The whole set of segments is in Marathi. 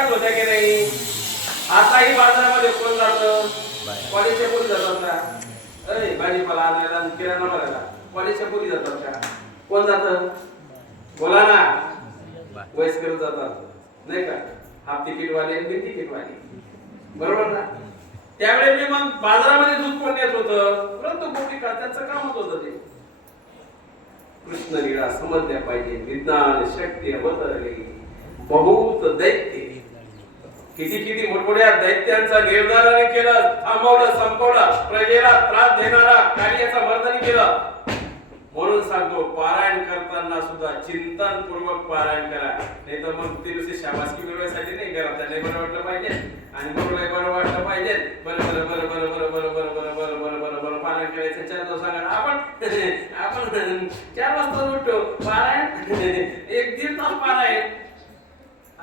विकास होत्या की नाही? आताही बाजारामध्ये कोण जातं? कॉलेजच्या पोरी जातात का? अरे भाजीपाला आणायला आणि किराणा भरायला कॉलेजच्या पोरी जातात का? कोण जातं? बोला ना. वयस्कर जातात. नाही का? हाफ तिकीट वाले बिन तिकीट वाले बरोबर ना? त्यावेळी मी मग बाजारामध्ये दूध कोण येत होतं? परंतु भूमिका त्यांचं कामच होतं ते. कृष्ण लीला समजल्या पाहिजे. विज्ञान शक्ती अवतरले. बहुत दैत्य. किती किती मोठमोठ्या दैत्यांचा निर्धाराने केलं थांबवलं संपवलं प्रजेला त्रास देणारा कार्याचा वर्धन केलं म्हणून सांगतो पारायण करताना सुद्धा चिंतनपूर्वक पारायण करा नाही तर मग ते नुसते शाबासकी मिळवण्यासाठी नाही करा त्यांना बरं वाटलं पाहिजे आणि मग बरोबर बरं वाटलं पाहिजे बरं बरं बरं बरं बरं बरं बरं बरं बरं बरं बरं बरं पारायण करायचं चार दिवस सांगा आपण आपण चार वाजता उठतो पारायण एक दीड तास पारायण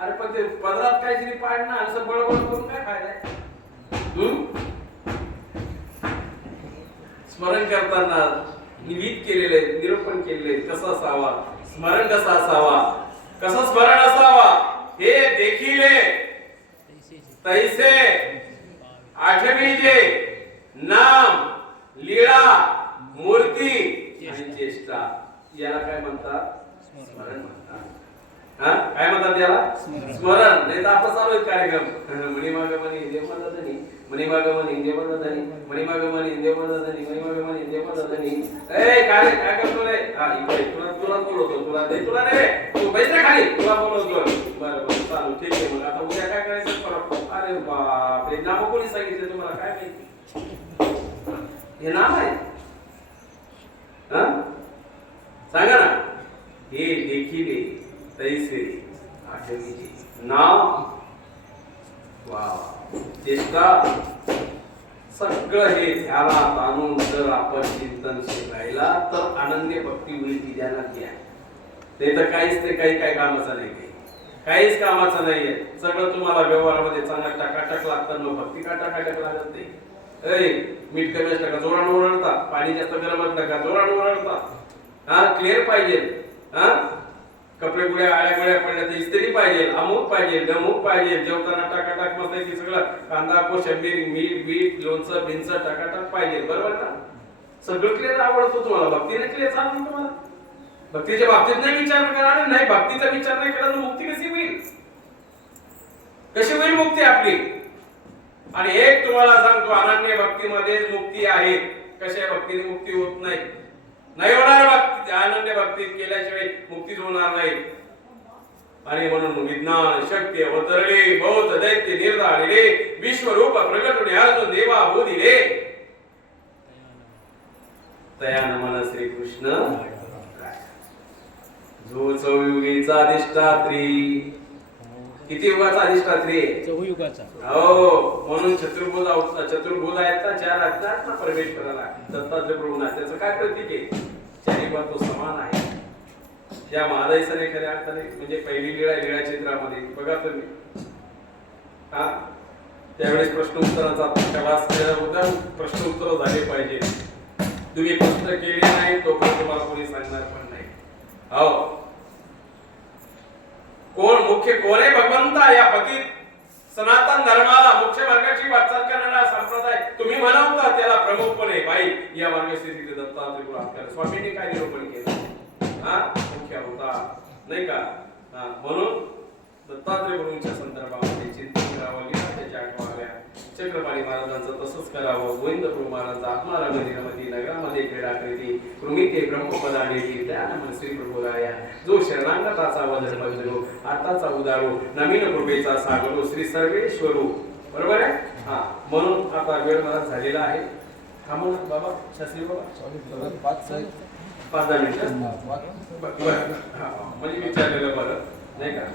अरे पण ते पदरात काहीतरी पाडणं असं बळबळ करून काय फायदा स्मरण करताना निवित केलेले निरूपण केलेले कसा असावा? स्मरण कसा असावा? कसं स्मरण असावा? हे देखील तैसे आठवीचे नाम लीळा मूर्ती आणि चेष्टा याला काय म्हणतात? स्मरण म्हणतात. काय म्हणतात याला स्मरण. नाही तर आपण चालू आहे कार्यक्रम. मणिमागमनी देवमदनी मणिमागमनी देवमदनी मणिमागमनी देवमदनी मणिमागमनी देवमदनी ए काय काय करतो रे हा इकडे. तुला तुला बोलवतो तुला दे तुला रे. तू बैठ खाली. तुला बोलवतो बरं बरं. चालू. ठीक आहे मग. आता उद्या काय करायचं परत? अरे बाप रे नाव कोणी सांगितलं तुम्हाला? काय माहिती? हे नाव आहे. हा? सांगा ना. हे देखील तैसे आठवीचे नाव। वा चेष्टा सगळं हे ध्यानात आणून जर आपण चिंतन शिकायला तर आनंदी भक्ती होईल ती ध्यानात घ्या ते तर काहीच ते काही काही कामाचं नाही काही. काहीच कामाचं नाहीये सगळं तुम्हाला व्यवहारामध्ये चांगलं टाकाटक लागतं मग भक्ती का टाकाटक लागत नाही? अरे मीठ कमी टाका जोरान ओरडता पाणी जास्त गरम असलं जोरान ओरडता हा क्लिअर पाहिजे. हा? कपडे गुड्या आळ्या गुड्या पडल्या तर इस्त्री पाहिजे अमूक पाहिजे दमूक पाहिजे जेवताना टाकाटाक मस्त की सगळं. कांदा कोशंबीर मीठ बीठ लोणचं बिंचं टाकाटाक पाहिजे बरोबर ना? सगळं क्लिअर आवडतो तुम्हाला भक्तीने क्लिअर चालतो तुम्हाला. भक्तीच्या बाबतीत नाही विचार करा आणि नाही भक्तीचा विचार नाही केला तर मुक्ती कशी होईल? कशी होईल मुक्ती आपली? आणि एक तुम्हाला सांगतो अनन्य भक्तीमध्येच मुक्ती आहे. कशा भक्तीने मुक्ती होत नाही. नाही होणार भक्तीत केल्याशिवाय मुक्तीच होणार नाही. आणि म्हणून विज्ञान शक्ती अवतरले बौद्ध दैत्य निर्धारिले विश्वरूप प्रगटुने अर्जुन देवा बोधिले तयान मन श्रीकृष्ण. जो चौयुगीचा अधिष्ठात्री. किती युगाचा अधिष्ठात्री? आहे? चहुयुगाचा हो म्हणून चतुर्भुज चतुर्भुज आहेत ना चार आहेत ना परमेश्वराला. दत्तात्रय प्रभूना त्याचं काय प्रतीक आहे? चारी तो समान आहे. या महादाईसने खऱ्या अर्थाने म्हणजे पहिली लीळा आहे लीळा चित्रामध्ये. बघा तुम्ही. हा? त्यावेळेस प्रश्न उत्तराचा प्रवास केला होता. प्रश्न उत्तर झाले पाहिजे. तुम्ही प्रश्न केले नाही तो पण तुम्हाला कोणी सांगणार पण नाही. हो. कोण मुख्य कोण आहे? भगवंता या पतीत. सनातन धर्माला मुख्य मार्गाची वाटचाल करणारा संप्रदाय तुम्ही म्हणवता त्याला प्रमुखपणे बाई या मार्गस्थितीत दत्तात्रय गुणात्कार स्वामींनी काय निरूपण केलं? हा? मुख्य होता. नाही का? हा, म्हणून दत्तात्रय गुरूंच्या संदर्भामध्ये चिंतन करावं चक्रपाणी महाराजांचं तसंच करावं. गोविंद प्रभू महाराज आत्माराम मंदिरामध्ये नगरामध्ये क्रीडा करीती कृमिते ब्रह्मपदाने त्यानमन श्री प्रभुराया जो शरणांगताचा वजन बदलो आताचा उदारो नवीन कृपेचा सागरो श्री सर्वेश्वरू. बरोबर आहे? हा म्हणून आता वेळ मला झालेला आहे. थांबून बाबा शास्त्री बाबा. पाच पाच दहा मिनिटं. म्हणजे विचारलेलं बरं. नाही का?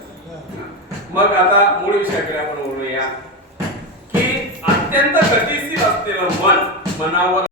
मग आता मूळ विषयाकडे आपण बोलूया अत्यंत गतिशील असलेलं मन मनावर